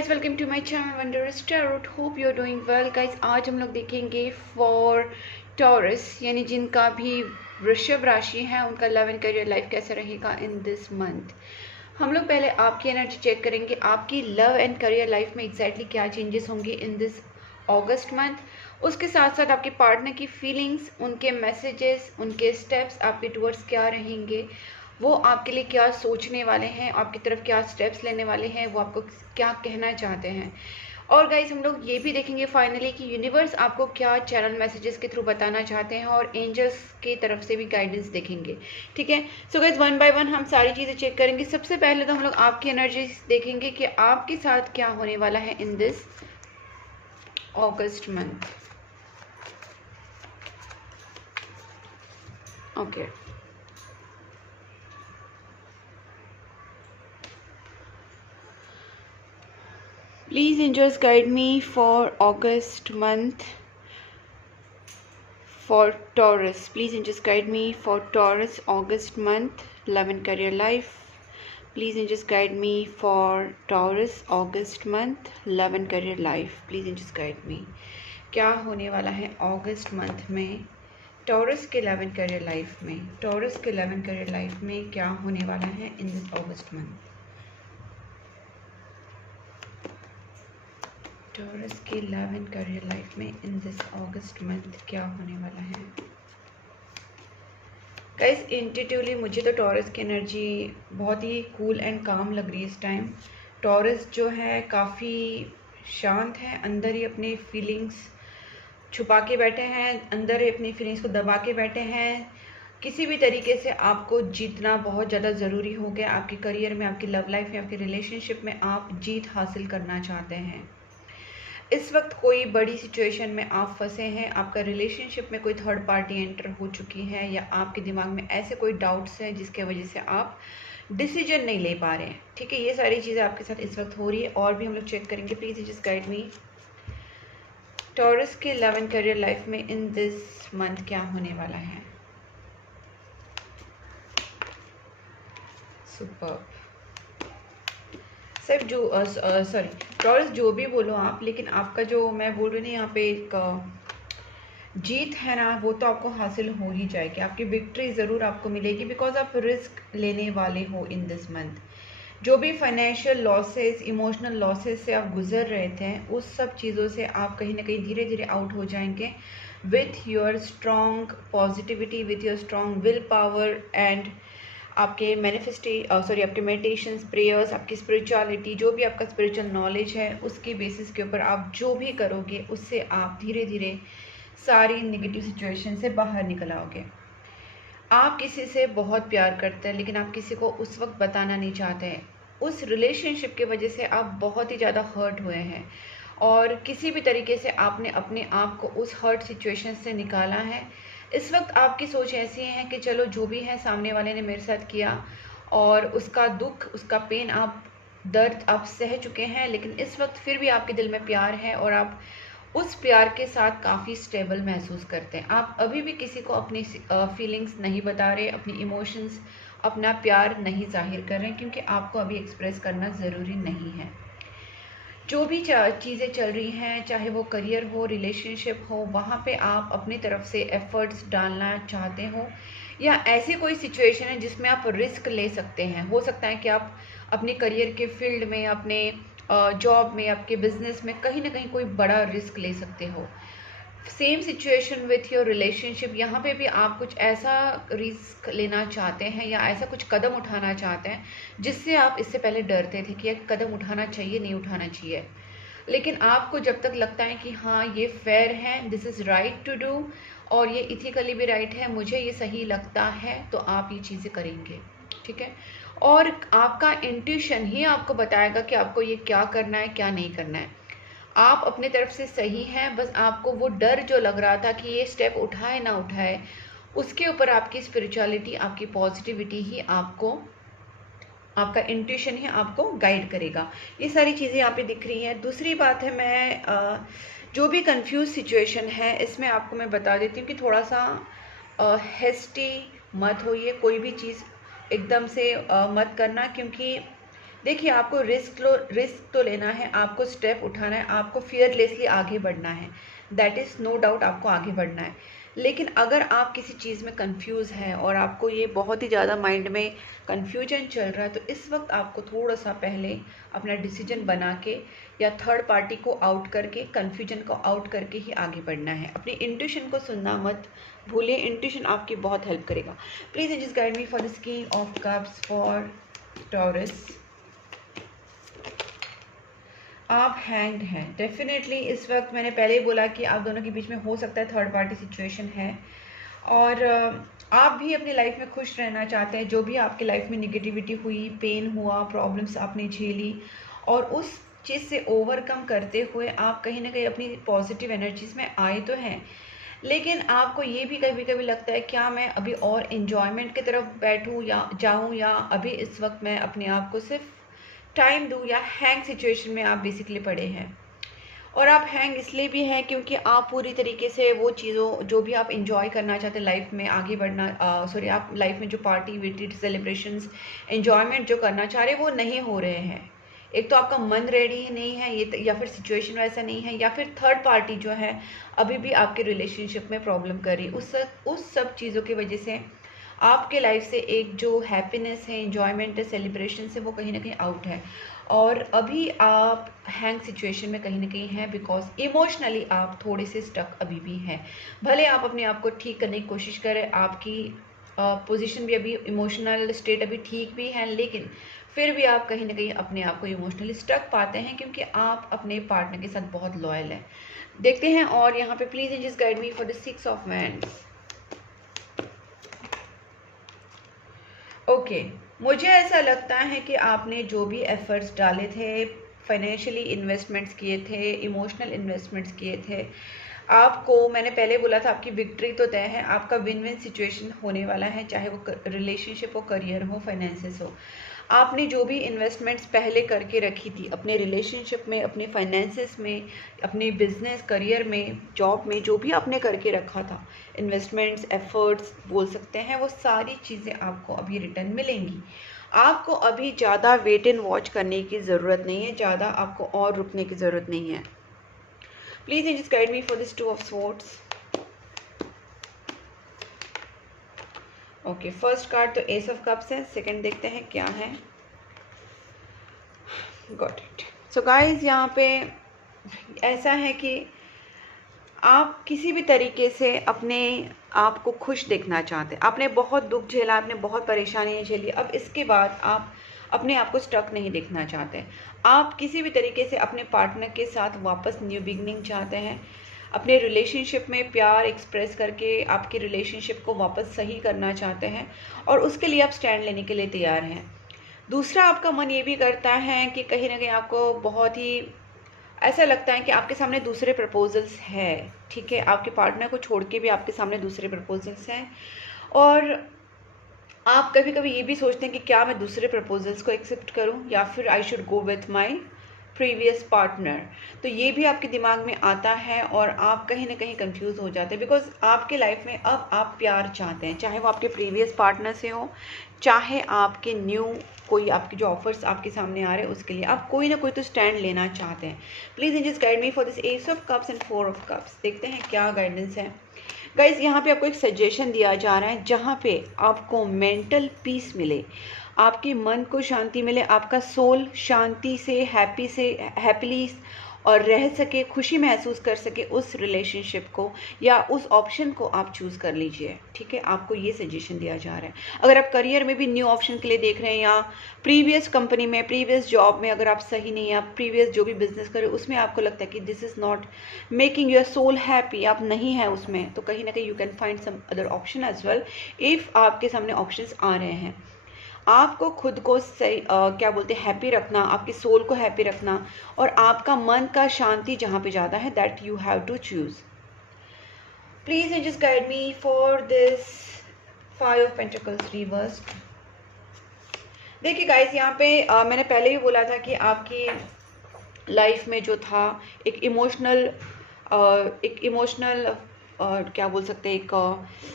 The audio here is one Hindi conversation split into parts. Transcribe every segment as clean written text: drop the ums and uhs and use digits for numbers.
Guys, welcome to my channel wondrous tarot. Hope you are doing well guys. आज हम लोग देखेंगे फॉर टॉरस, यानी जिनका भी वृषभ राशि है उनका लव एंड करियर लाइफ कैसा रहेगा इन दिस मंथ। हम लोग पहले आपकी एनर्जी चेक करेंगे, आपकी लव एंड करियर लाइफ में एग्जैक्टली क्या चेंजेस होंगे इन दिस अगस्त मंथ। उसके साथ साथ आपके पार्टनर की फीलिंग्स, उनके मैसेजेस, उनके स्टेप्स आपके टूवर्ड्स क्या रहेंगे, वो आपके लिए क्या सोचने वाले हैं, आपकी तरफ क्या स्टेप्स लेने वाले हैं, वो आपको क्या कहना चाहते हैं। और गाइज हम लोग ये भी देखेंगे फाइनली कि यूनिवर्स आपको क्या चैनल मैसेजेस के थ्रू बताना चाहते हैं, और एंजल्स की तरफ से भी गाइडेंस देखेंगे। ठीक है, so guys one by one हम सारी चीज़ें चेक करेंगे। सबसे पहले तो हम लोग आपकी एनर्जी देखेंगे कि आपके साथ क्या होने वाला है in this August month. Okay, please angels guide me for August month for Taurus. Please angels guide me for Taurus August month love and career life. Please angels guide me for Taurus August month love and career life. Please angels guide me. क्या होने वाला है अगस्त मंथ में टॉरस के लव एंड करियर लाइफ में। टॉरस के लव एंड करियर लाइफ में क्या होने वाला है in this August month. Taurus के लव एंड करियर लाइफ में इन दिस अगस्त मंथ क्या होने वाला है। गाइस, इंट्यूटिवली मुझे तो टॉरस की एनर्जी बहुत ही कूल एंड काम लग रही है इस टाइम। टॉरस जो है काफ़ी शांत है, अंदर ही अपनी फीलिंग्स छुपा के बैठे हैं, अंदर ही अपनी फीलिंग्स को दबा के बैठे हैं। किसी भी तरीके से आपको जीतना बहुत ज़्यादा ज़रूरी हो गया आपके करियर में, आपकी लव लाइफ में, आपके रिलेशनशिप में आप जीत हासिल करना चाहते हैं। इस वक्त कोई बड़ी सिचुएशन में आप फंसे हैं, आपका रिलेशनशिप में कोई थर्ड पार्टी एंटर हो चुकी है, या आपके दिमाग में ऐसे कोई डाउट्स हैं जिसके वजह से आप डिसीजन नहीं ले पा रहे हैं। ठीक है, ये सारी चीज़ें आपके साथ इस वक्त हो रही है, और भी हम लोग चेक करेंगे। Please just guide me Taurus के लव एंड करियर लाइफ में इन दिस मंथ क्या होने वाला है। सुपर। सिर्फ जो सॉरी टॉरस, जो भी बोलो आप, लेकिन आपका जो मैं बोल रही हूँ ना यहाँ पे एक जीत है ना, वो तो आपको हासिल हो ही जाएगी। आपकी विक्ट्री ज़रूर आपको मिलेगी, बिकॉज आप रिस्क लेने वाले हो इन दिस मंथ। जो भी फाइनेंशियल लॉसेस, इमोशनल लॉसेस से आप गुजर रहे थे, उस सब चीज़ों से आप कहीं ना कहीं धीरे धीरे आउट हो जाएंगे with your strong positivity, with your strong will power and आपके आपके मेडिटेशंस, प्रेयर्स, आपकी स्पिरिचुअलिटी, जो भी आपका स्पिरिचुअल नॉलेज है, उसके बेसिस के ऊपर आप जो भी करोगे उससे आप धीरे धीरे सारी नेगेटिव सिचुएशन से बाहर निकल आओगे। आप किसी से बहुत प्यार करते हैं, लेकिन आप किसी को उस वक्त बताना नहीं चाहते हैं। उस रिलेशनशिप की वजह से आप बहुत ही ज़्यादा हर्ट हुए हैं, और किसी भी तरीके से आपने अपने आप को उस हर्ट सिचुएशन से निकाला है। इस वक्त आपकी सोच ऐसी है कि चलो जो भी है सामने वाले ने मेरे साथ किया, और उसका दुख, उसका पेन, आप दर्द आप सह चुके हैं, लेकिन इस वक्त फिर भी आपके दिल में प्यार है, और आप उस प्यार के साथ काफ़ी स्टेबल महसूस करते हैं। आप अभी भी किसी को अपनी फीलिंग्स नहीं बता रहे, अपनी इमोशंस, अपना प्यार नहीं जाहिर कर रहे हैं, क्योंकि आपको अभी एक्सप्रेस करना ज़रूरी नहीं है। जो भी चीज़ें चल रही हैं, चाहे वो करियर हो, रिलेशनशिप हो, वहाँ पे आप अपनी तरफ से एफर्ट्स डालना चाहते हो, या ऐसी कोई सिचुएशन है जिसमें आप रिस्क ले सकते हैं। हो सकता है कि आप अपने करियर के फील्ड में, अपने जॉब में, आपके बिजनेस में कहीं ना कहीं कोई बड़ा रिस्क ले सकते हो। Same situation with your relationship, यहाँ पे भी आप कुछ ऐसा रिस्क लेना चाहते हैं, या ऐसा कुछ कदम उठाना चाहते हैं जिससे आप इससे पहले डरते थे कि यह कदम उठाना चाहिए, नहीं उठाना चाहिए। लेकिन आपको जब तक लगता है कि हाँ ये फेयर है, this is right to do, और ये इथिकली भी राइट है, मुझे ये सही लगता है, तो आप ये चीज़ें करेंगे। ठीक है, और आपका इंट्यूशन ही आपको बताएगा कि आपको ये क्या करना है, क्या नहीं करना है। आप अपने तरफ से सही हैं, बस आपको वो डर जो लग रहा था कि ये स्टेप उठाए ना उठाए, उसके ऊपर आपकी स्पिरिचुअलिटी, आपकी पॉजिटिविटी ही आपको, आपका इंट्यूशन ही आपको गाइड करेगा। ये सारी चीज़ें यहाँ पे दिख रही हैं। दूसरी बात है, मैं जो भी कंफ्यूज सिचुएशन है इसमें आपको मैं बता देती हूँ कि थोड़ा सा हेस्टी मत होइए, कोई भी चीज़ एकदम से मत करना, क्योंकि देखिए, आपको रिस्क तो लेना है, आपको स्टेप उठाना है, आपको फियरलेसली आगे बढ़ना है, दैट इज़ नो डाउट, आपको आगे बढ़ना है। लेकिन अगर आप किसी चीज़ में कंफ्यूज हैं और आपको ये बहुत ही ज़्यादा माइंड में कंफ्यूजन चल रहा है, तो इस वक्त आपको थोड़ा सा पहले अपना डिसीजन बना के या थर्ड पार्टी को आउट करके, कंफ्यूजन को आउट करके ही आगे बढ़ना है। अपनी इंट्यूशन को सुनना मत भूलिए, इंट्यूशन आपकी बहुत हेल्प करेगा। Please just guide me for the king of cups for taurus. आप हैंग्ड हैं। डेफिनेटली इस वक्त मैंने पहले ही बोला कि आप दोनों के बीच में हो सकता है थर्ड पार्टी सिचुएशन है, और आप भी अपनी लाइफ में खुश रहना चाहते हैं। जो भी आपकी लाइफ में निगेटिविटी हुई, पेन हुआ, प्रॉब्लम्स आपने झेली, और उस चीज़ से ओवरकम करते हुए आप कहीं ना कहीं अपनी पॉजिटिव एनर्जीज में आए तो हैं, लेकिन आपको ये भी कभी कभी लगता है क्या मैं अभी और इन्जॉयमेंट की तरफ बैठूं या जाऊं, या अभी इस वक्त मैं अपने आप को सिर्फ टाइम दूँ, या हैंग सिचुएशन में आप बेसिकली पड़े हैं। और आप हैंग इसलिए भी हैं क्योंकि आप पूरी तरीके से वो चीज़ों जो भी आप इंजॉय करना चाहते हैं लाइफ में आगे बढ़ना, सॉरी, आप लाइफ में जो पार्टी विटी सेलिब्रेशंस इंजॉयमेंट जो करना चाह रहे हैं वो नहीं हो रहे हैं। एक तो आपका मन रेडी नहीं है ये, या फिर सिचुएशन वैसा नहीं है, या फिर थर्ड पार्टी जो है अभी भी आपके रिलेशनशिप में प्रॉब्लम कर रही है। उस सब चीज़ों की वजह से आपके लाइफ से एक जो हैप्पीनेस है, इंजॉयमेंट है, सेलिब्रेशन है, वो कहीं ना कहीं आउट है। और अभी आप हैंग सिचुएशन में कहीं ना कहीं हैं, बिकॉज इमोशनली आप थोड़े से स्टक अभी भी हैं। भले आप अपने आप को ठीक करने की कोशिश करें, आपकी पोजीशन भी अभी, इमोशनल स्टेट अभी ठीक भी है, लेकिन फिर भी आप कहीं ना कहीं अपने आप को इमोशनली स्टक पाते हैं, क्योंकि आप अपने पार्टनर के साथ बहुत लॉयल हैं। देखते हैं, और यहाँ पे please just guide me for the 6 of wands. Okay, मुझे ऐसा लगता है कि आपने जो भी एफर्ट्स डाले थे, फाइनेंशियली इन्वेस्टमेंट्स किए थे, इमोशनल इन्वेस्टमेंट्स किए थे, आपको मैंने पहले बोला था आपकी विक्ट्री तो तय है, आपका विन विन सिचुएशन होने वाला है, चाहे वो रिलेशनशिप हो, करियर हो, फाइनेंसेस हो। आपने जो भी इन्वेस्टमेंट्स पहले करके रखी थी अपने रिलेशनशिप में, अपने फाइनेंसेस में, अपने बिजनेस, करियर में, जॉब में, जो भी आपने करके रखा था, इन्वेस्टमेंट्स, एफर्ट्स बोल सकते हैं, वो सारी चीज़ें आपको अभी रिटर्न मिलेंगी। आपको अभी ज़्यादा वेट एंड वॉच करने की ज़रूरत नहीं है, ज़्यादा आपको और रुकने की ज़रूरत नहीं है। Please just guide me for this 2 of swords. Okay, first card तो एस ऑफ कप्स है, सेकंड देखते हैं क्या है। Got it. सो गाइज, यहाँ पे ऐसा है कि आप किसी भी तरीके से अपने आप को खुश देखना चाहते हैं। आपने बहुत दुख झेला, आपने बहुत परेशानियाँ झेली, अब इसके बाद आप अपने आप को स्टक नहीं देखना चाहते। आप किसी भी तरीके से अपने पार्टनर के साथ वापस न्यू बिगनिंग चाहते हैं, अपने रिलेशनशिप में प्यार एक्सप्रेस करके आपके रिलेशनशिप को वापस सही करना चाहते हैं, और उसके लिए आप स्टैंड लेने के लिए तैयार हैं। दूसरा, आपका मन ये भी करता है कि कहीं ना कहीं आपको बहुत ही ऐसा लगता है कि आपके सामने दूसरे प्रपोजल्स हैं, ठीक है, आपके पार्टनर को छोड़ के भी आपके सामने दूसरे प्रपोजल्स हैं, और आप कभी कभी ये भी सोचते हैं कि क्या मैं दूसरे प्रपोजल्स को एक्सेप्ट करूं, या फिर I should go with my previous partner. तो ये भी आपके दिमाग में आता है, और आप कहीं ना कहीं कंफ्यूज हो जाते हैं, बिकॉज आपके लाइफ में अब आप प्यार चाहते हैं, चाहे वो आपके प्रीवियस पार्टनर से हो, चाहे आपके न्यू कोई आपके जो ऑफर्स आपके सामने आ रहे हैं उसके लिए आप कोई ना कोई तो स्टैंड लेना चाहते हैं। Please just guide me for this S of cups and 4 of cups. देखते हैं क्या गाइडेंस है। गाइज, यहाँ पे आपको एक सजेशन दिया जा रहा है जहाँ पे आपको मेंटल पीस मिले, आपके मन को शांति मिले, आपका सोल शांति से हैप्पीली और रह सके, खुशी महसूस कर सके उस रिलेशनशिप को, या उस ऑप्शन को आप चूज़ कर लीजिए, ठीक है। आपको ये सजेशन दिया जा रहा है। अगर आप करियर में भी न्यू ऑप्शन के लिए देख रहे हैं, या प्रीवियस कंपनी में, प्रीवियस जॉब में अगर आप सही नहीं है, आप प्रीवियस जो भी बिजनेस करें उसमें आपको लगता है कि this is not making your soul happy, आप नहीं हैं उसमें, तो कहीं ना कहीं you can find some other option as well, if आपके सामने ऑप्शंस आ रहे हैं। आपको खुद को सही क्या बोलते हैं, हैप्पी रखना, आपकी सोल को हैप्पी रखना, और आपका मन का शांति जहाँ पे ज़्यादा है, that you have to choose. Please just guide me for this 5 of pentacles reversed. देखिए गाइस, यहाँ पे मैंने पहले ही बोला था कि आपकी लाइफ में जो था एक इमोशनल क्या बोल सकते हैं, एक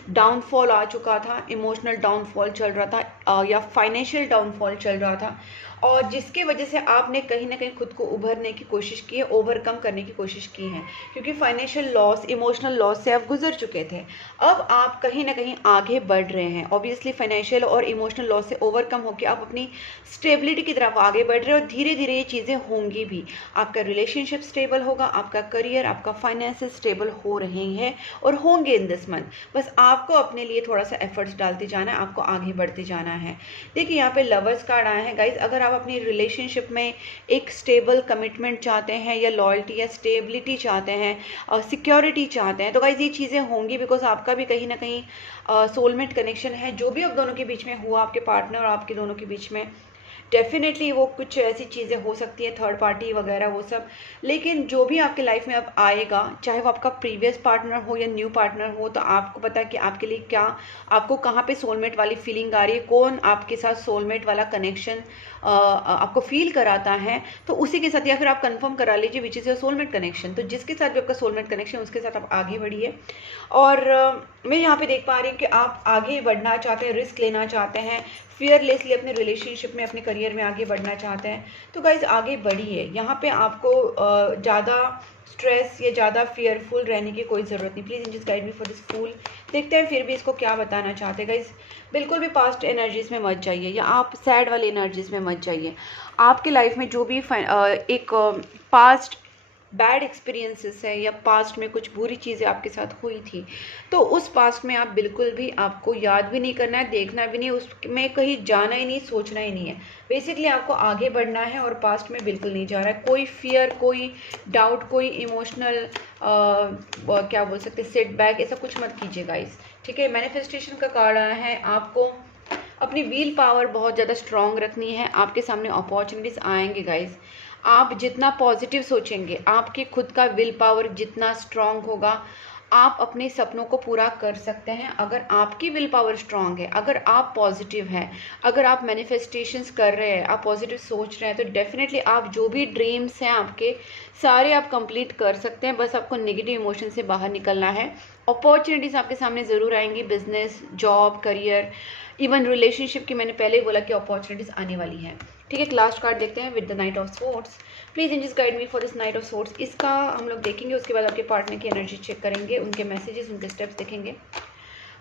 डाउनफॉल आ चुका था, इमोशनल डाउनफॉल चल रहा था, या फाइनेंशियल डाउनफॉल चल रहा था, और जिसके वजह से आपने कहीं ना कहीं खुद को उभरने की कोशिश की है, ओवरकम करने की कोशिश की है, क्योंकि फाइनेंशियल लॉस, इमोशनल लॉस से आप गुजर चुके थे। अब आप कहीं ना कहीं आगे बढ़ रहे हैं। ऑब्वियसली फाइनेंशियल और इमोशनल लॉस से ओवरकम होकर आप अपनी स्टेबिलिटी की तरफ आगे बढ़ रहे हैं, और धीरे धीरे ये चीज़ें होंगी भी। आपका रिलेशनशिप स्टेबल होगा, आपका करियर, आपका फाइनेंसेस स्टेबल हो रहे हैं और होंगे इन दिस मंथ। बस आपको अपने लिए थोड़ा सा एफर्ट्स डालते जाना है, आपको आगे बढ़ते जाना है। देखिए यहाँ पे लवर्स कार्ड आया है गाइज। अगर आप अपनी रिलेशनशिप में एक स्टेबल कमिटमेंट चाहते हैं, या लॉयल्टी या स्टेबिलिटी चाहते हैं, और सिक्योरिटी चाहते हैं, तो गाइज ये चीज़ें होंगी, बिकॉज आपका भी कहीं ना कहीं सोलमेट कनेक्शन है जो भी आप दोनों के बीच में हुआ, आपके पार्टनर और आपके दोनों के बीच में। डेफिनेटली वो कुछ ऐसी चीज़ें हो सकती है, थर्ड पार्टी वगैरह वो सब, लेकिन जो भी आपके लाइफ में अब आएगा, चाहे वो आपका प्रीवियस पार्टनर हो या न्यू पार्टनर हो, तो आपको पता है कि आपके लिए क्या, आपको कहाँ पे सोलमेट वाली फीलिंग आ रही है, कौन आपके साथ सोलमेट वाला कनेक्शन आपको फील कराता है, तो उसी के साथ, या फिर आप कंफर्म करा लीजिए which is your soulmate connection. तो जिसके साथ भी आपका सोलमेट कनेक्शन, उसके साथ आप आगे बढ़िए। और मैं यहाँ पे देख पा रही हूँ कि आप आगे बढ़ना चाहते हैं, रिस्क लेना चाहते हैं, फियरलेसली अपने रिलेशनशिप में, अपने करियर में आगे बढ़ना चाहते हैं। तो गाइज आगे बढ़िए। यहाँ पे आपको ज़्यादा स्ट्रेस या ज़्यादा फियरफुल रहने की कोई ज़रूरत नहीं। Please angels guide me for this fool. देखते हैं फिर भी इसको क्या बताना चाहते हैं गाइज। बिल्कुल भी पास्ट एनर्जीज में मत जाइए, या आप सैड वाली एनर्जीज में मत जाइए। आपके लाइफ में जो भी एक पास्ट बैड एक्सपीरियंसेस है, या पास्ट में कुछ बुरी चीज़ें आपके साथ हुई थी, तो उस पास्ट में आप बिल्कुल भी, आपको याद भी नहीं करना है, देखना भी नहीं, उसमें कहीं जाना ही नहीं, सोचना ही नहीं है। बेसिकली आपको आगे बढ़ना है, और पास्ट में बिल्कुल नहीं जा रहा है। कोई फियर, कोई डाउट, कोई इमोशनल क्या बोल सकते, सेटबैक, ऐसा कुछ मत कीजिए गाइस, ठीक है। मैनिफेस्टेशन का कार्ड आया है। आपको अपनी व्हील पावर बहुत ज़्यादा स्ट्रॉन्ग रखनी है। आपके सामने अपॉर्चुनिटीज़ आएंगे गाइस। आप जितना पॉजिटिव सोचेंगे, आपके खुद का विल पावर जितना स्ट्रांग होगा, आप अपने सपनों को पूरा कर सकते हैं। अगर आपकी विल पावर स्ट्रांग है, अगर आप पॉजिटिव हैं, अगर आप मैनिफेस्टेशंस कर रहे हैं, आप पॉजिटिव सोच रहे हैं, तो डेफिनेटली आप जो भी ड्रीम्स हैं आपके, सारे आप कंप्लीट कर सकते हैं। बस आपको नेगेटिव इमोशन से बाहर निकलना है। अपॉर्चुनिटीज़ आपके सामने ज़रूर आएंगी, business, job, career, even relationship की मैंने पहले ही बोला कि अपॉर्चुनिटीज़ आने वाली हैं, ठीक है। लास्ट कार्ड देखते हैं with the knight of swords. Please angels guide me for this knight of swords. इसका हम लोग देखेंगे, उसके बाद आपके पार्टनर की एनर्जी चेक करेंगे, उनके मैसेजेस, उनके स्टेप्स देखेंगे।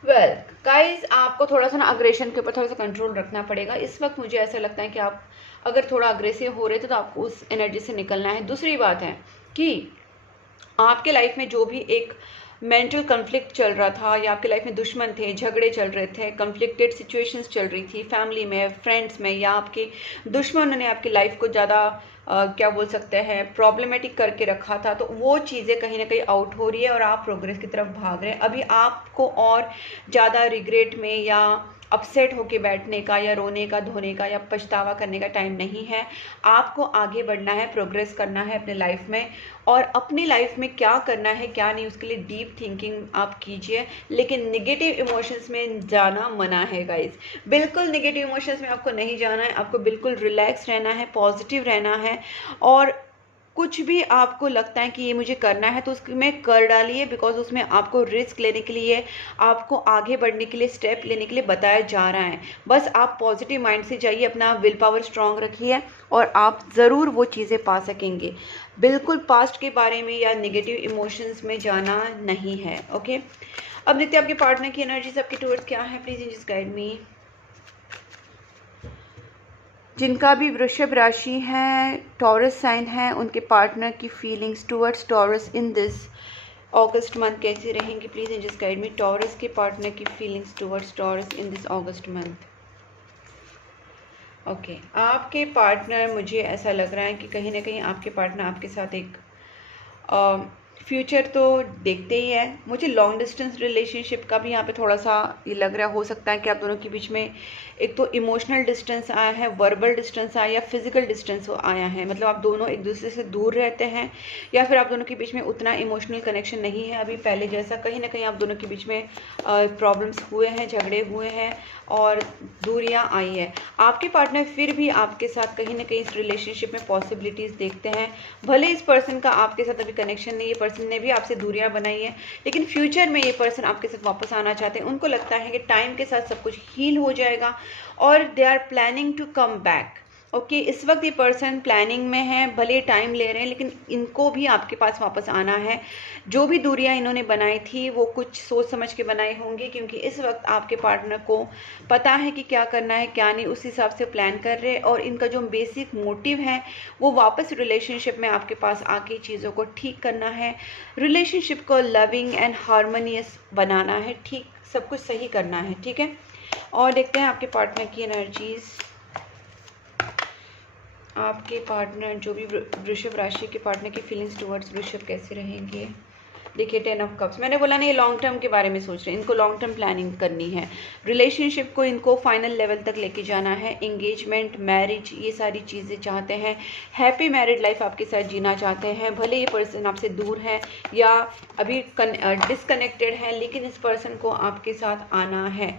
वेल गाइज, आपको थोड़ा सा ना अग्रेशन के ऊपर थोड़ा सा कंट्रोल रखना पड़ेगा। इस वक्त मुझे ऐसा लगता है कि आप अगर थोड़ा अग्रेसिव हो रहे थे, तो आपको उस एनर्जी से निकलना है। दूसरी बात है कि आपके लाइफ में जो भी एक मेंटल कन्फ्लिक्ट चल रहा था, या आपके लाइफ में दुश्मन थे, झगड़े चल रहे थे, कन्फ्लिक्टेड सिचुएशंस चल रही थी फैमिली में, फ्रेंड्स में, या आपके दुश्मनों ने आपकी लाइफ को ज़्यादा क्या बोल सकते हैं, प्रॉब्लमेटिक करके रखा था, तो वो चीज़ें कहीं ना कहीं आउट हो रही है, और आप प्रोग्रेस की तरफ भाग रहे हैं। अभी आपको और ज़्यादा रिग्रेट में, या अपसेट होके बैठने का, या रोने का, धोने का, या पछतावा करने का टाइम नहीं है। आपको आगे बढ़ना है, प्रोग्रेस करना है अपने लाइफ में, और अपनी लाइफ में क्या करना है क्या नहीं, उसके लिए डीप थिंकिंग आप कीजिए। लेकिन नेगेटिव इमोशंस में जाना मना है गाइस। बिल्कुल नेगेटिव इमोशंस में आपको नहीं जाना है। आपको बिल्कुल रिलैक्स रहना है, पॉजिटिव रहना है, और कुछ भी आपको लगता है कि ये मुझे करना है, तो उसमें कर डालिए, बिकॉज उसमें आपको रिस्क लेने के लिए, आपको आगे बढ़ने के लिए, स्टेप लेने के लिए बताया जा रहा है। बस आप पॉजिटिव माइंड से जाइए, अपना विल पावर स्ट्रांग रखिए, और आप ज़रूर वो चीज़ें पा सकेंगे। बिल्कुल पास्ट के बारे में या नेगेटिव इमोशंस में जाना नहीं है, ओके। अब देखते हैं आपके पार्टनर की एनर्जीज आपके टूवर्ड्स क्या है। प्लीज़ जस्ट गाइड मी। जिनका भी वृषभ राशि है, टॉरस साइन है, उनके पार्टनर की feelings towards taurus in this August month कैसी रहेंगी। Please just guide me. Taurus के पार्टनर की feelings towards taurus in this August month. Okay, आपके पार्टनर, मुझे ऐसा लग रहा है कि कहीं ना कहीं आपके पार्टनर आपके साथ एक फ्यूचर तो देखते ही है। मुझे लॉन्ग डिस्टेंस रिलेशनशिप का भी यहाँ पे थोड़ा सा ये लग रहा हो सकता है कि आप दोनों के बीच में एक तो इमोशनल डिस्टेंस आया है, वर्बल डिस्टेंस आया, या फिजिकल डिस्टेंस आया है। मतलब आप दोनों एक दूसरे से दूर रहते हैं, या फिर आप दोनों के बीच में उतना इमोशनल कनेक्शन नहीं है अभी पहले जैसा। कहीं ना कहीं आप दोनों के बीच में प्रॉब्लम्स हुए हैं, झगड़े हुए हैं, और दूरियां आई है। आपके पार्टनर फिर भी आपके साथ कहीं ना कहीं इस रिलेशनशिप में पॉसिबिलिटीज़ देखते हैं। भले इस पर्सन का आपके साथ अभी कनेक्शन नहीं है, पर्सन ने भी आपसे दूरियां बनाई है, लेकिन फ्यूचर में ये पर्सन आपके साथ वापस आना चाहते हैं। उनको लगता है कि टाइम के साथ सब कुछ हील हो जाएगा, और they are planning to come back. Okay इस वक्त ये पर्सन प्लानिंग में है, भले टाइम ले रहे हैं लेकिन इनको भी आपके पास वापस आना है। जो भी दूरियां इन्होंने बनाई थी वो कुछ सोच समझ के बनाई होंगी, क्योंकि इस वक्त आपके पार्टनर को पता है कि क्या करना है क्या नहीं, उस हिसाब से प्लान कर रहे हैं। और इनका जो बेसिक मोटिव है वो वापस रिलेशनशिप में आपके पास आके चीज़ों को ठीक करना है, रिलेशनशिप को लविंग एंड हारमोनियस बनाना है, ठीक सब कुछ सही करना है। ठीक है, और देखते हैं आपके पार्टनर की एनर्जीज। आपके पार्टनर जो भी वृषभ राशि के पार्टनर की फीलिंग्स टुवर्ड्स वृषभ कैसे रहेंगे। देखिए 10 ऑफ कप्स, मैंने बोला ना ये लॉन्ग टर्म के बारे में सोच रहे हैं, इनको लॉन्ग टर्म प्लानिंग करनी है, रिलेशनशिप को इनको फाइनल लेवल तक लेके जाना है, एंगेजमेंट मैरिज ये सारी चीज़ें चाहते हैं, हैप्पी मैरिड लाइफ आपके साथ जीना चाहते हैं। भले ये पर्सन आपसे दूर है या अभी डिसकनेक्टेड है, लेकिन इस पर्सन को आपके साथ आना है।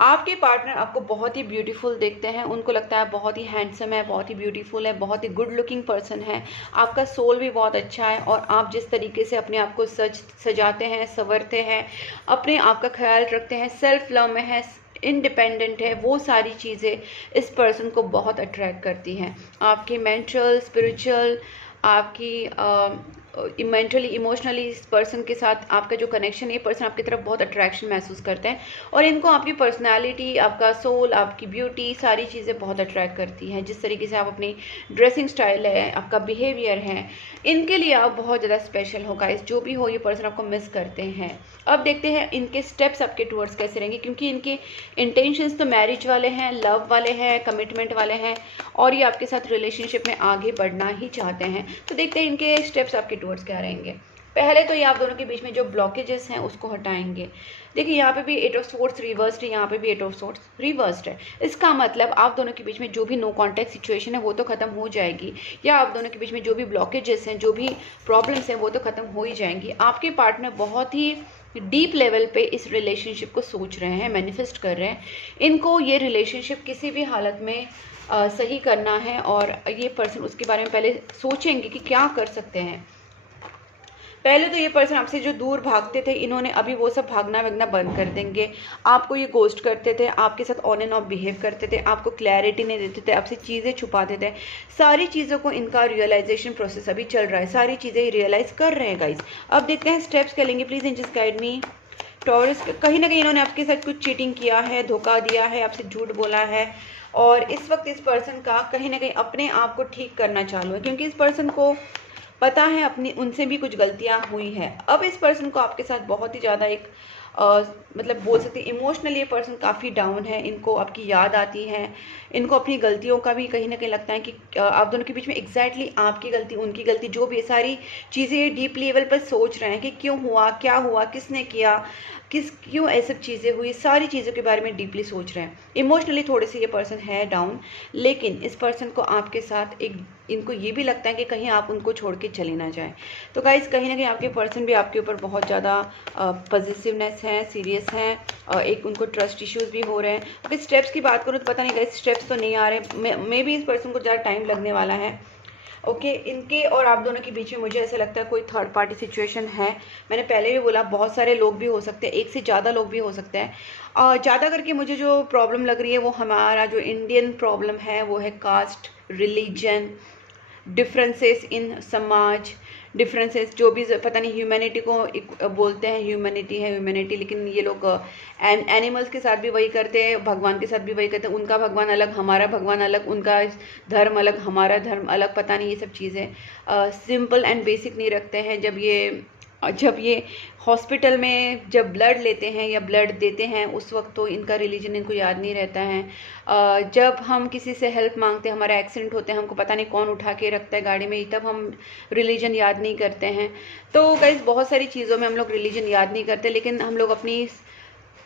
आपके पार्टनर आपको बहुत ही ब्यूटीफुल देखते हैं, उनको लगता है बहुत ही हैंडसम है, बहुत ही ब्यूटीफुल है, बहुत ही गुड लुकिंग पर्सन है, आपका सोल भी बहुत अच्छा है। और आप जिस तरीके से अपने आप को सजाते हैं, संवरते हैं, अपने आप का ख्याल रखते हैं, सेल्फ लव में है, इंडिपेंडेंट है, वो सारी चीज़ें इस पर्सन को बहुत अट्रैक्ट करती हैं। आपकी मेंटल स्पिरिचुअल आपकी मेंटली इमोशनली इस पर्सन के साथ आपका जो कनेक्शन है, ये पर्सन आपकी तरफ बहुत अट्रैक्शन महसूस करते हैं और इनको आपकी पर्सनालिटी, आपका सोल, आपकी ब्यूटी सारी चीज़ें बहुत अट्रैक्ट करती हैं। जिस तरीके से आप अपनी ड्रेसिंग स्टाइल है, आपका बिहेवियर है, इनके लिए आप बहुत ज़्यादा स्पेशल हो गाइस। जो भी हो ये पर्सन आपको मिस करते हैं। अब देखते हैं इनके स्टेप्स आपके टूवर्ड्स कैसे रहेंगे, क्योंकि इनके इंटेंशंस तो मैरिज वाले हैं, लव वाले हैं, कमिटमेंट वाले हैं और ये आपके साथ रिलेशनशिप में आगे बढ़ना ही चाहते हैं। तो देखते हैं इनके स्टेप्स आपके टूवर्ड्स क्या रहेंगे। पहले तो ये आप दोनों के बीच में जो ब्लॉकेजेस हैं उसको हटाएंगे। देखिए यहाँ पे भी 8 ऑफ सोर्ड्स रिवर्स्ड है, यहाँ पे भी 8 ऑफ सोर्ड्स रिवर्स्ड है। इसका मतलब आप दोनों के बीच में जो भी नो कॉन्टैक्ट सिचुएशन है वो तो खत्म हो जाएगी, या आप दोनों के बीच में जो भी ब्लॉकेजेस हैं, जो भी प्रॉब्लम्स हैं वो तो खत्म हो ही जाएंगी। आपके पार्टनर बहुत ही डीप लेवल पे इस रिलेशनशिप को सोच रहे हैं, मैनिफेस्ट कर रहे हैं। इनको ये रिलेशनशिप किसी भी हालत में सही करना है और ये पर्सन उसके बारे में पहले सोचेंगे कि क्या कर सकते हैं। पहले तो ये पर्सन आपसे जो दूर भागते थे, इन्होंने अभी वो सब भागना वगना बंद कर देंगे। आपको ये गोस्ट करते थे, आपके साथ ऑन एंड ऑफ बिहेव करते थे, आपको क्लैरिटी नहीं देते थे, आपसे चीज़ें छुपाते थे। सारी चीज़ों को इनका रियलाइजेशन प्रोसेस अभी चल रहा है, सारी चीज़ें रियलाइज़ कर रहे हैं गाइज। अब देखते हैं स्टेप्स क्या लेंगे। Please angels guide me. Taurus, कहीं ना कहीं इन्होंने आपके साथ कुछ चीटिंग किया है, धोखा दिया है, आपसे झूठ बोला है और इस वक्त इस पर्सन का कहीं ना कहीं अपने आप को ठीक करना चालू है, क्योंकि इस पर्सन को पता है अपनी उनसे भी कुछ गलतियां हुई हैं। अब इस पर्सन को आपके साथ बहुत ही ज़्यादा एक मतलब बोल सकते हैं इमोशनली ये पर्सन काफ़ी डाउन है, इनको आपकी याद आती है, इनको अपनी गलतियों का भी कहीं ना कहीं लगता है कि आप दोनों के बीच में एग्जैक्टली आपकी गलती उनकी गलती जो भी सारी चीज़ें डीप लेवल पर सोच रहे हैं कि क्यों हुआ, क्या हुआ, किसने किया, क्यों ऐसी चीज़ें हुई, सारी चीज़ों के बारे में डीपली सोच रहे हैं। इमोशनली थोड़े से ये पर्सन है डाउन, लेकिन इस पर्सन को आपके साथ इनको ये भी लगता है कि कहीं आप उनको छोड़ के चले ना जाए। तो गाइस कहीं ना कहीं आपके पर्सन भी आपके ऊपर बहुत ज़्यादा पॉजिटिवनेस है, सीरियस हैं, एक उनको ट्रस्ट इश्यूज भी हो रहे हैं। अभी स्टेप्स की बात करूँ तो पता नहीं गाइस स्टेप्स तो नहीं आ रहे, मे भी इस पर्सन को ज़्यादा टाइम लगने वाला है। ओके इनके और आप दोनों के बीच में मुझे ऐसा लगता है कोई थर्ड पार्टी सिचुएशन है। मैंने पहले भी बोला बहुत सारे लोग भी हो सकते हैं, एक से ज़्यादा लोग भी हो सकते हैं। ज़्यादा करके मुझे जो प्रॉब्लम लग रही है वो हमारा जो इंडियन प्रॉब्लम है वो है कास्ट, रिलीजन, डिफरेंसेस इन समाज, डिफरेंसेस जो भी पता नहीं ह्यूमैनिटी को बोलते हैं, ह्यूमैनिटी है ह्यूमैनिटी, लेकिन ये लोग एनिमल्स के साथ भी वही करते हैं, भगवान के साथ भी वही करते हैं। उनका भगवान अलग, हमारा भगवान अलग, उनका धर्म अलग, हमारा धर्म अलग, पता नहीं ये सब चीज़ें सिंपल एंड बेसिक नहीं रखते हैं। जब ये हॉस्पिटल में जब ब्लड लेते हैं या ब्लड देते हैं उस वक्त तो इनका रिलीजन इनको याद नहीं रहता है। जब हम किसी से हेल्प मांगते हैं, हमारा एक्सीडेंट होते हैं, हमको पता नहीं कौन उठा के रखता है गाड़ी में, तब हम रिलीजन याद नहीं करते हैं। तो गाइस बहुत सारी चीज़ों में हम लोग रिलीजन याद नहीं करते, लेकिन हम लोग अपनी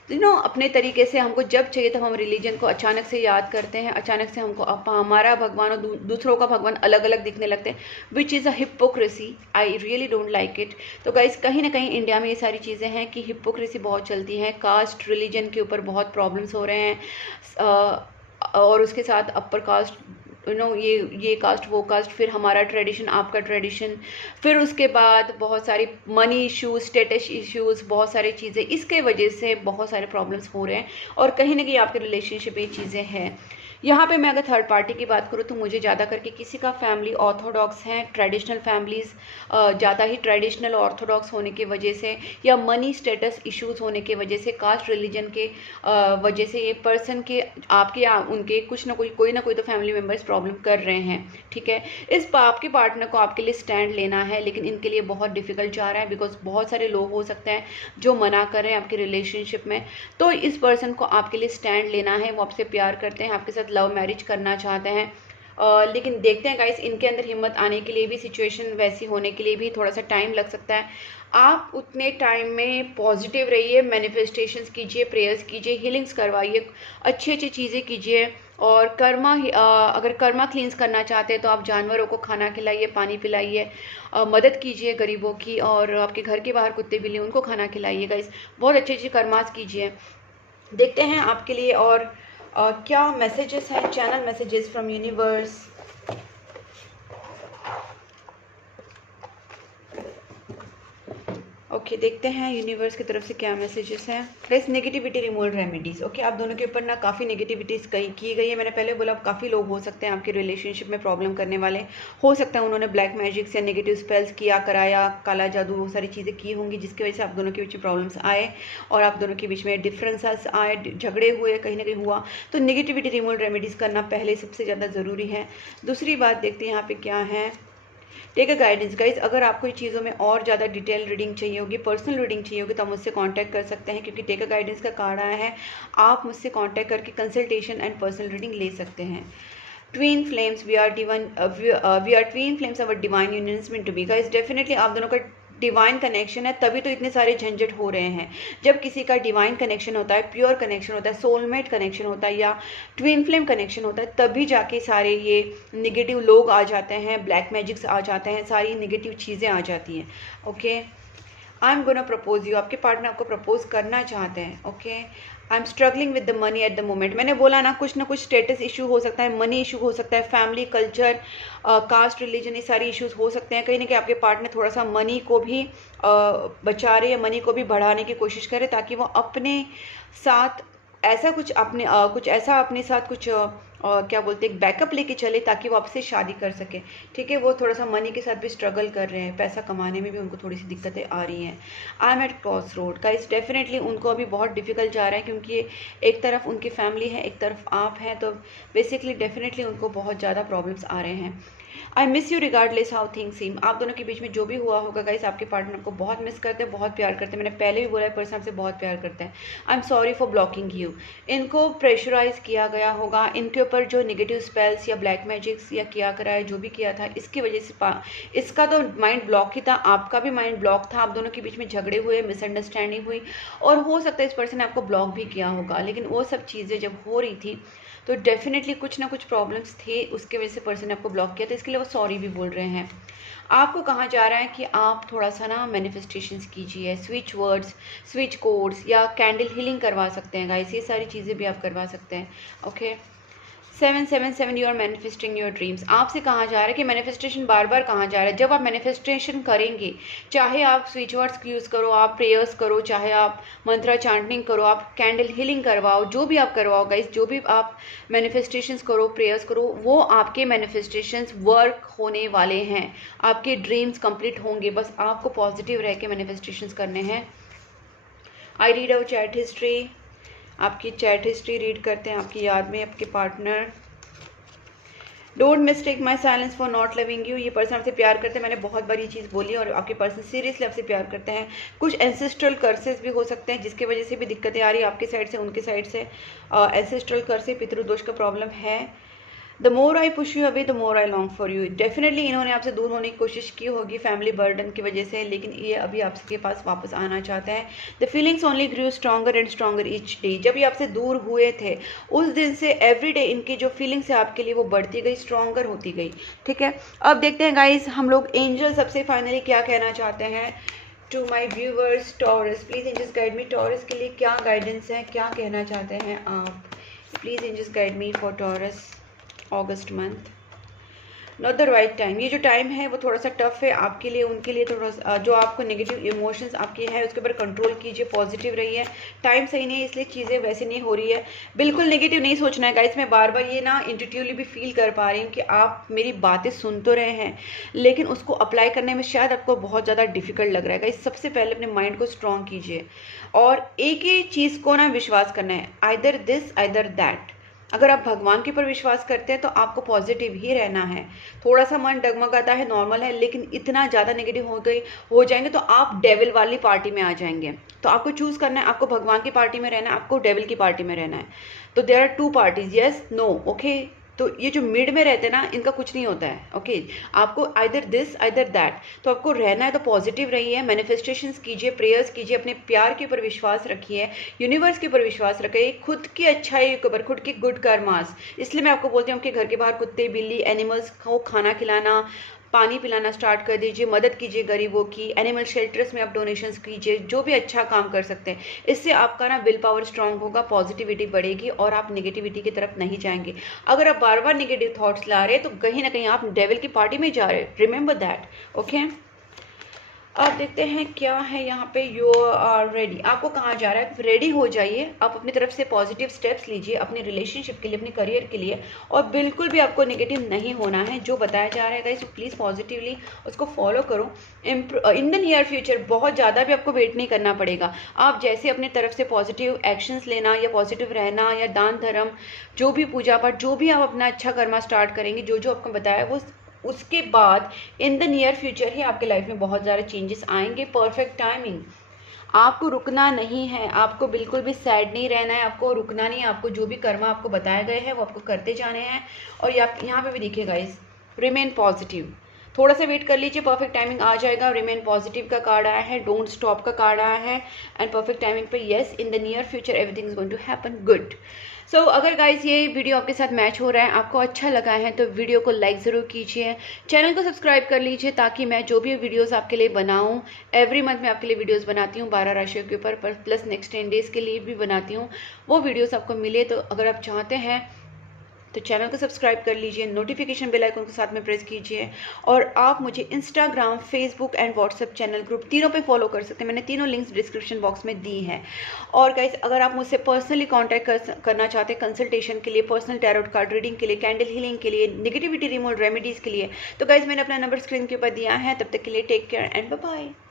अपने तरीके से हमको जब चाहिए तब हम रिलीजन को अचानक से याद करते हैं, अचानक से हमको हमारा भगवान और दूसरों का भगवान अलग अलग दिखने लगते हैं, which is a hypocrisy. I really don't like it. तो गाइस कहीं ना कहीं इंडिया में ये सारी चीज़ें हैं कि हिपोक्रेसी बहुत चलती है, कास्ट रिलीजन के ऊपर बहुत प्रॉब्लम्स हो रहे हैं और उसके साथ अपर कास्ट ये कास्ट वो कास्ट, फिर हमारा ट्रेडिशन आपका ट्रेडिशन, फिर उसके बाद बहुत सारी मनी इश्यूज, स्टेटस इश्यूज, बहुत सारी चीज़ें, इसके वजह से बहुत सारे प्रॉब्लम्स हो रहे हैं और कहीं ना कहीं आपके रिलेशनशिप ये चीज़ें हैं। यहाँ पे मैं अगर थर्ड पार्टी की बात करूँ तो मुझे ज़्यादा करके किसी का फैमिली ऑर्थोडॉक्स है, ट्रेडिशनल फैमिलीज़ ज़्यादा ही ट्रेडिशनल ऑर्थोडॉक्स होने की वजह से, या मनी स्टेटस इश्यूज़ होने की वजह से, कास्ट रिलीजन के वजह से ये पर्सन के आपके या उनके कुछ ना कोई ना कोई तो फैमिली मेम्बर्स प्रॉब्लम कर रहे हैं। ठीक है, इस आपके पार्टनर को आपके लिए स्टैंड लेना है, लेकिन इनके लिए बहुत डिफिकल्ट जा रहा है बिकॉज बहुत सारे लोग हो सकते हैं जो मना कर रहे हैं आपकी रिलेशनशिप में। तो इस पर्सन को आपके लिए स्टैंड लेना है, वो आपसे प्यार करते हैं, आपके साथ लव मैरिज करना चाहते हैं, लेकिन देखते हैं गाइस इनके अंदर हिम्मत आने के लिए भी, सिचुएशन वैसी होने के लिए भी थोड़ा सा टाइम लग सकता है। आप उतने टाइम में पॉजिटिव रहिए, मैनिफेस्टेशंस कीजिए, प्रेयर्स कीजिए, हीलिंग्स करवाइए, अच्छी अच्छी चीज़ें कीजिए। और अगर कर्मा क्लींस करना चाहते हैं तो आप जानवरों को खाना खिलाइए, पानी पिलाइए, मदद कीजिए गरीबों की, और आपके घर के बाहर कुत्ते बिल्ली उनको खाना खिलाइए गाइस, बहुत अच्छी अच्छी कर्मास कीजिए। देखते हैं आपके लिए और क्या मैसेजेस हैं, channel messages from universe. Okay, देखते हैं यूनिवर्स की तरफ से क्या मैसेजेस हैं। Plus negativity removal remedies. Okay, आप दोनों के ऊपर ना काफ़ी नेगेटिविटीज़ की गई है। मैंने पहले बोला काफ़ी लोग हो सकते हैं आपके रिलेशनशिप में प्रॉब्लम करने वाले, हो सकता है उन्होंने ब्लैक मैजिक्स या नेगेटिव स्पेल्स किया, कराया, काला जादू, वो सारी चीज़ें की होंगी जिसकी वजह से आप दोनों के बीच में प्रॉब्लम्स आए और आप दोनों के बीच में डिफरेंसेस आए, झगड़े हुए, कहीं ना कहीं हुआ। तो नेगेटिविटी रिमूवल रेमेडीज़ करना पहले सबसे ज़्यादा ज़रूरी है। दूसरी बात देखते हैं यहाँ पे क्या है। टेक अ गाइडेंस गाइज, अगर आपको इन चीज़ों में और ज़्यादा डिटेल रीडिंग चाहिए होगी, पर्सनल रीडिंग चाहिए होगी, तो आप मुझसे कांटेक्ट कर सकते हैं, क्योंकि टेक अ गाइडेंस का कार्ड आया है। आप मुझसे कांटेक्ट करके कंसल्टेशन एंड पर्सनल रीडिंग ले सकते हैं। Twin flames, we are twin flames, our divine unions meant to be. Guys definitely आप दोनों का डिवाइन कनेक्शन है, तभी तो इतने सारे झंझट हो रहे हैं। जब किसी का डिवाइन कनेक्शन होता है, प्योर कनेक्शन होता है, सोलमेट कनेक्शन होता है, या ट्विन फ्लेम कनेक्शन होता है, तभी जाके सारे ये निगेटिव लोग आ जाते हैं, ब्लैक मैजिक्स आ जाते हैं, सारी निगेटिव चीज़ें आ जाती हैं। Okay, I am gonna propose you, आपके पार्टनर आपको प्रपोज करना चाहते हैं। Okay, I am struggling with the money at the moment. मैंने बोला ना, कुछ ना कुछ स्टेटस इशू हो सकता है, मनी इशू हो सकता है, फैमिली, कल्चर, कास्ट, रिलीजन, ये सारी इश्यूज हो सकते हैं। कहीं ना कहीं आपके पार्टनर थोड़ा सा मनी को भी बचा रहे, मनी को भी बढ़ाने की कोशिश करे, ताकि वो अपने साथ ऐसा कुछ अपने साथ कुछ क्या बोलते हैं, एक बैकअप लेके चले, ताकि वो आपसे शादी कर सके। ठीक है, वो थोड़ा सा मनी के साथ भी स्ट्रगल कर रहे हैं, पैसा कमाने में भी उनको थोड़ी सी दिक्कतें आ रही हैं। I am at cross road guys, definitely उनको अभी बहुत डिफिकल्ट जा रहा है, क्योंकि एक तरफ उनकी फैमिली है, एक तरफ आप हैं, तो बेसिकली डेफिनेटली उनको बहुत ज़्यादा प्रॉब्लम्स आ रहे हैं। I miss you regardless how things सीम। आप दोनों के बीच में जो भी हुआ होगा गाइस, आपके पार्टनर को बहुत मिस करते हैं, बहुत प्यार करते हैं। मैंने पहले भी बोला है, पर्सन आपसे बहुत प्यार करते हैं। I am sorry for blocking you. इनको प्रेशराइज किया गया होगा, इनके ऊपर जो नेगेटिव स्पेल्स या ब्लैक मैजिक्स या किया कराया जो भी किया था, इसकी वजह से इसका तो माइंड ब्लॉक ही था, आपका भी माइंड ब्लॉक था, आप दोनों के बीच में झगड़े हुए, मिसअंडरस्टैंडिंग हुई, और हो सकता है इस पर्सन ने आपको ब्लॉक भी किया होगा। लेकिन वो सब चीज़ें जब हो रही थी तो डेफिनेटली कुछ ना कुछ प्रॉब्लम्स थे, उसके वजह से पर्सन ने आपको ब्लॉक किया था, इसके लिए वो सॉरी भी बोल रहे हैं। आपको कहा जा रहा है कि आप थोड़ा सा ना मैनिफेस्टेशंस कीजिए, स्विच वर्ड्स, स्विच कोड्स, या कैंडल हीलिंग करवा सकते हैं गाइस, ये सारी चीज़ें भी आप करवा सकते हैं। Okay, 777 you are manifesting your dreams. आपसे कहा जा रहा है कि मैनिफेस्टेशन बार बार कहा जा रहा है, जब आप मैनिफेस्टेशन करेंगे, चाहे आप स्विच वर्ड्स यूज़ करो, आप प्रेयर्स करो, चाहे आप मंत्रा चांटिंग करो, आप कैंडल हीलिंग करवाओ, जो भी आप करवाओ गाइस, जो भी आप मैनिफेस्टेशंस करो, प्रेयर्स करो, वो आपके मैनिफेस्टेशंस वर्क होने वाले हैं, आपके ड्रीम्स कंप्लीट होंगे। बस आपको पॉजिटिव रह के मैनिफेस्टेशंस करने हैं। I read our chat history. आपकी चैट हिस्ट्री रीड करते हैं, आपकी याद में आपके partner. Don't mistake my silence for not loving you. ये पर्सन आपसे प्यार करते हैं, मैंने बहुत बार ये चीज़ बोली, और आपके पर्सन सीरियसली आपसे प्यार करते हैं। कुछ एंसेस्ट्रल कर्सेस भी हो सकते हैं, जिसकी वजह से भी दिक्कतें आ रही है आपके साइड से, उनके साइड से। एंसेस्ट्रल कर्से, पितृदोष का प्रॉब्लम है। The more I push you away the more I long for you. Definitely इन्होंने आपसे दूर होने की कोशिश की होगी फैमिली बर्डन की वजह से, लेकिन ये अभी आपके पास वापस आना चाहते हैं। The feelings only grew stronger and stronger each day. जब ये आपसे दूर हुए थे उस दिन से एवरी डे इनकी जो फीलिंग्स है आपके लिए वो बढ़ती गई, स्ट्रॉन्गर होती गई। ठीक है, अब देखते हैं गाइज हम लोग एंजल सबसे फाइनली क्या कहना चाहते हैं to my viewers Taurus. Please angels guide me, Taurus के लिए क्या गाइडेंस है, क्या कहना चाहते हैं आप। Please angels guide me for Taurus August month. Not the right time. ये जो टाइम है वो थोड़ा सा टफ है आपके लिए, उनके लिए थोड़ा सा जो आपको नेगेटिव इमोशंस आपके है उसके ऊपर कंट्रोल कीजिए, पॉजिटिव रहिए। टाइम सही नहीं है इसलिए चीज़ें वैसे नहीं हो रही है। बिल्कुल नेगेटिव नहीं सोचना है गाइस। मैं बार बार ये ना इंट्यूटिवली भी फील कर पा रही हूँ कि आप मेरी बातें सुन तो रहे हैं लेकिन उसको अप्लाई करने में शायद आपको बहुत ज़्यादा डिफिकल्ट लग रहा है गाइस। सबसे पहले अपने माइंड को स्ट्रॉन्ग कीजिए और एक ही चीज़ को ना विश्वास करना है, आइदर दिस आइदर दैट। अगर आप भगवान के ऊपर विश्वास करते हैं तो आपको पॉजिटिव ही रहना है। थोड़ा सा मन डगमगाता है, नॉर्मल है, लेकिन इतना ज़्यादा नेगेटिव हो जाएंगे तो आप डेविल वाली पार्टी में आ जाएंगे। तो आपको चूज़ करना है, आपको भगवान की पार्टी में रहना है, आपको डेविल की पार्टी में रहना है। तो there are two parties, yes no okay. तो ये जो मिड में रहते हैं ना इनका कुछ नहीं होता है ओके। आपको आइदर दिस आइदर दैट। तो आपको रहना है तो पॉजिटिव रहिए, मैनिफेस्टेशंस कीजिए, प्रेयर्स कीजिए, अपने प्यार के ऊपर विश्वास रखिए, यूनिवर्स के ऊपर विश्वास रखिए, खुद की अच्छाई के ऊपर, खुद की गुड कर्मास। इसलिए मैं आपको बोलती हूँ कि घर के बाहर कुत्ते बिल्ली एनिमल्स को खाना खिलाना, पानी पिलाना स्टार्ट कर दीजिए, मदद कीजिए गरीबों की, एनिमल शेल्टर्स में आप डोनेशंस कीजिए, जो भी अच्छा काम कर सकते हैं। इससे आपका ना विल पावर स्ट्रांग होगा, पॉजिटिविटी बढ़ेगी और आप नेगेटिविटी की तरफ नहीं जाएंगे। अगर आप बार बार नेगेटिव थॉट्स ला रहे हैं तो कहीं ना कहीं आप डेविल की पार्टी में जा रहे हैं, रिमेंबर दैट ओके। अब देखते हैं क्या है यहाँ पे, यू आर रेडी। आपको कहाँ जा रहा है, रेडी हो जाइए। आप अपनी तरफ से पॉजिटिव स्टेप्स लीजिए अपने रिलेशनशिप के लिए, अपने करियर के लिए, और बिल्कुल भी आपको नेगेटिव नहीं होना है। जो बताया जा रहा है गाइस प्लीज़ पॉजिटिवली उसको फॉलो करो। इन द नियर फ्यूचर बहुत ज़्यादा भी आपको वेट नहीं करना पड़ेगा। आप जैसे अपनी तरफ से पॉजिटिव एक्शंस लेना या पॉजिटिव रहना या दान धर्म, जो भी पूजा पाठ, जो भी आप अपना अच्छा कर्मा स्टार्ट करेंगे, जो जो आपको बताया वो, उसके बाद इन द नियर फ्यूचर ही आपके लाइफ में बहुत ज़्यादा चेंजेस आएंगे। Perfect timing. आपको रुकना नहीं है, आपको बिल्कुल भी सैड नहीं रहना है, आपको रुकना नहीं है। आपको जो भी कर्म आपको बताए गए हैं वो आपको करते जाने हैं। और यहाँ पे भी देखिएगा गाइस, रिमेन पॉजिटिव। थोड़ा सा वेट कर लीजिए, परफेक्ट टाइमिंग आ जाएगा। रिमेन पॉजिटिव का कार्ड आया है, डोंट स्टॉप का कार्ड आया है, एंड परफेक्ट टाइमिंग पे yes, in the near future everything is going to happen good. So अगर गाइस ये वीडियो आपके साथ मैच हो रहा है, आपको अच्छा लगा है, तो वीडियो को लाइक ज़रूर कीजिए, चैनल को सब्सक्राइब कर लीजिए, ताकि मैं जो भी वीडियोस आपके लिए बनाऊं, एवरी मंथ मैं आपके लिए वीडियोस बनाती हूं 12 राशियों के ऊपर, प्लस नेक्स्ट 10 डेज़ के लिए भी बनाती हूं, वो वीडियोस आपको मिले। तो अगर आप चाहते हैं तो चैनल को सब्सक्राइब कर लीजिए, नोटिफिकेशन बेल आइकन के साथ में प्रेस कीजिए, और आप मुझे Instagram, Facebook and WhatsApp channel group तीनों पे फॉलो कर सकते हैं। मैंने तीनों लिंक्स डिस्क्रिप्शन बॉक्स में दी हैं। और गाइस अगर आप मुझसे पर्सनली कांटेक्ट करना चाहते हैं कंसल्टेशन के लिए, पर्सनल टैरोट कार्ड रीडिंग के लिए, कैंडल हीलिंग के लिए, नेगेटिविटी रिमूवल रेमेडीज़ के लिए, तो गाइस मैंने अपना नंबर स्क्रीन के ऊपर दिया है। तब तक के लिए take care and bye bye.